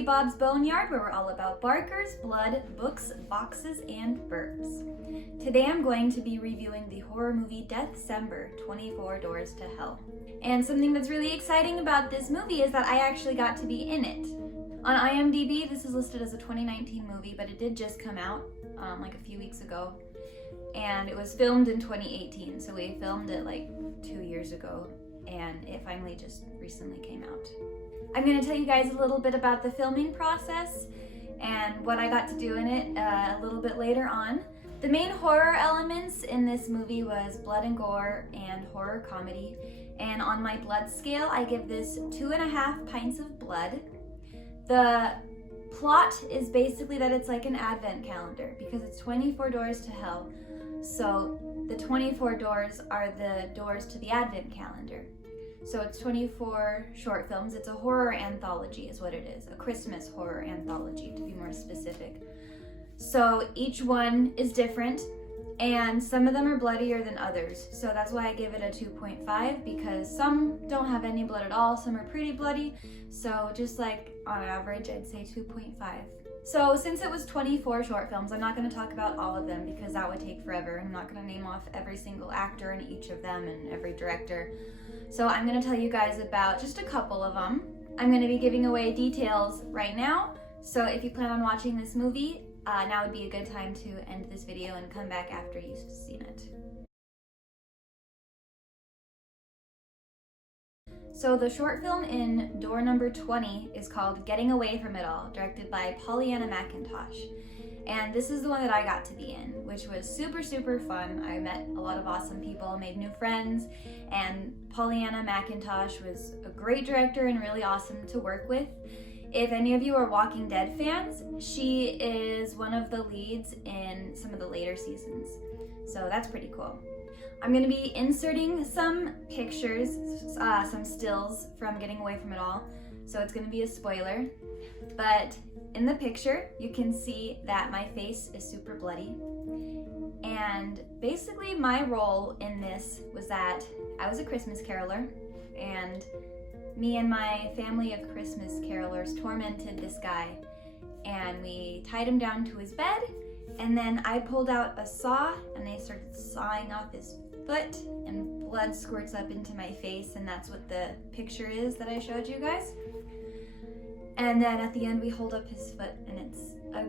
Billy Bob's Boneyard, where we're all about barkers, blood, books, boxes, and burps. Today I'm going to be reviewing the horror movie Deathcember, 24 Doors to Hell. And something that's really exciting about this movie is that I actually got to be in it. On IMDb, this is listed as a 2019 movie, but it did just come out like a few weeks ago. And it was filmed in 2018, so we filmed it like 2 years ago, and it finally just recently came out. I'm going to tell you guys a little bit about the filming process and what I got to do in it a little bit later on. The main horror elements in this movie was blood and gore and horror comedy, and on my blood scale I give this 2.5 pints of blood. The plot is basically that it's like an advent calendar because it's 24 doors to hell. So the 24 doors are the doors to the advent calendar. So it's 24 short films. It's a horror anthology is what it is, a Christmas horror anthology to be more specific. So each one is different and some of them are bloodier than others. So that's why I give it a 2.5 because some don't have any blood at all, some are pretty bloody. So just like on average, I'd say 2.5. So since it was 24 short films, I'm not going to talk about all of them because that would take forever. I'm not going to name off every single actor in each of them and every director. So I'm going to tell you guys about just a couple of them. I'm going to be giving away details right now. So if you plan on watching this movie, now would be a good time to end this video and come back after you've seen it. So the short film in door number 20 is called Getting Away From It All, directed by Pollyanna McIntosh. And this is the one that I got to be in, which was super, super fun. I met a lot of awesome people, made new friends, and Pollyanna McIntosh was a great director and really awesome to work with. If any of you are Walking Dead fans, she is one of the leads in some of the later seasons. So that's pretty cool. I'm going to be inserting some pictures, some stills from Getting Away From It All. So it's going to be a spoiler. But in the picture, you can see that my face is super bloody. And basically my role in this was that I was a Christmas caroler, and me and my family of Christmas carolers tormented this guy, and we tied him down to his bed, and then I pulled out a saw and they started sawing off his foot, and blood squirts up into my face, and that's what the picture is that I showed you guys. And then at the end we hold up his foot, and it's a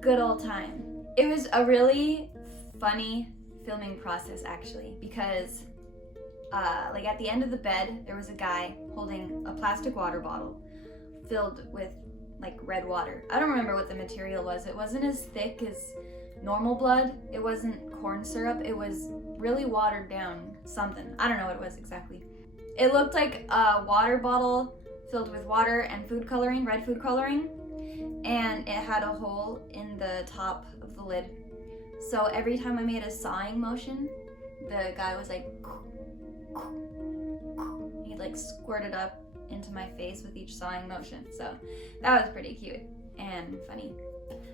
good old time. It was a really funny filming process actually, because like at the end of the bed there was a guy holding a plastic water bottle filled with like red water. I don't remember what the material was. It wasn't as thick as normal blood. It wasn't corn syrup. It was really watered down something. I don't know what it was exactly. It looked like a water bottle filled with water and food coloring, red food coloring, and it had a hole in the top of the lid. So every time I made a sawing motion, the guy was like, he like squirted up into my face with each sawing motion. So that was pretty cute and funny.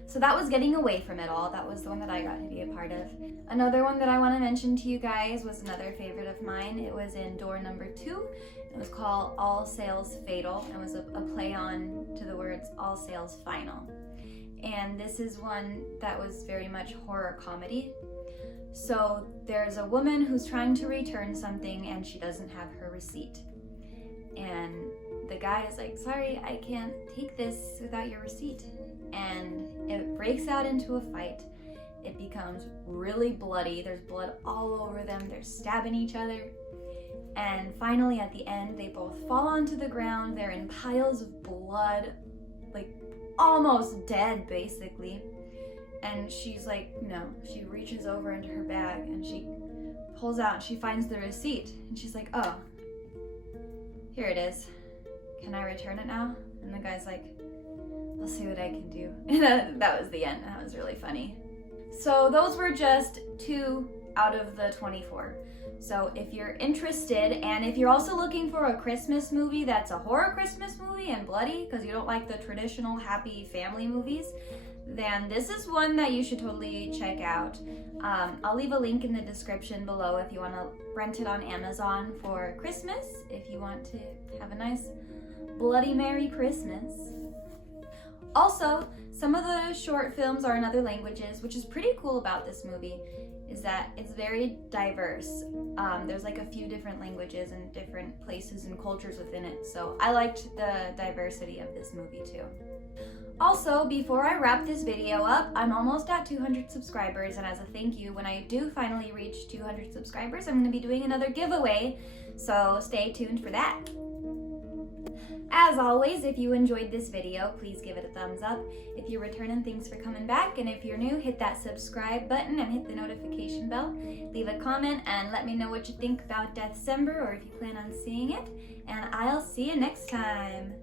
So that was Getting Away From It All. That was the one that I got to be a part of. Another one that I want to mention to you guys was another favorite of mine. It was in door number 2. It was called All Sales Fatal. It was a play on to the words All Sales Final. And this is one that was very much horror comedy. So there's a woman who's trying to return something and she doesn't have her receipt. And the guy is like, sorry, I can't take this without your receipt. And it breaks out into a fight. It becomes really bloody. There's blood all over them. They're stabbing each other. And finally at the end, they both fall onto the ground. They're in piles of blood, like almost dead basically. And she's like, no, she reaches over into her bag and she pulls out and she finds the receipt. And she's like, oh, here it is. Can I return it now? And the guy's like, I'll see what I can do. And that was the end. That was really funny. So those were just 2 out of the 24. So if you're interested, and if you're also looking for a Christmas movie that's a horror Christmas movie and bloody, because you don't like the traditional happy family movies, then this is one that you should totally check out. I'll leave a link in the description below if you want to rent it on Amazon for Christmas, if you want to have a nice Bloody Merry Christmas. Also, some of the short films are in other languages, which is pretty cool about this movie, is that it's very diverse. There's like a few different languages and different places and cultures within it, so I liked the diversity of this movie too. Also, before I wrap this video up, I'm almost at 200 subscribers, and as a thank you, when I do finally reach 200 subscribers, I'm going to be doing another giveaway, so stay tuned for that. As always, if you enjoyed this video, please give it a thumbs up. If you're returning, thanks for coming back, and if you're new, hit that subscribe button and hit the notification bell. Leave a comment and let me know what you think about Deathcember, or if you plan on seeing it, and I'll see you next time.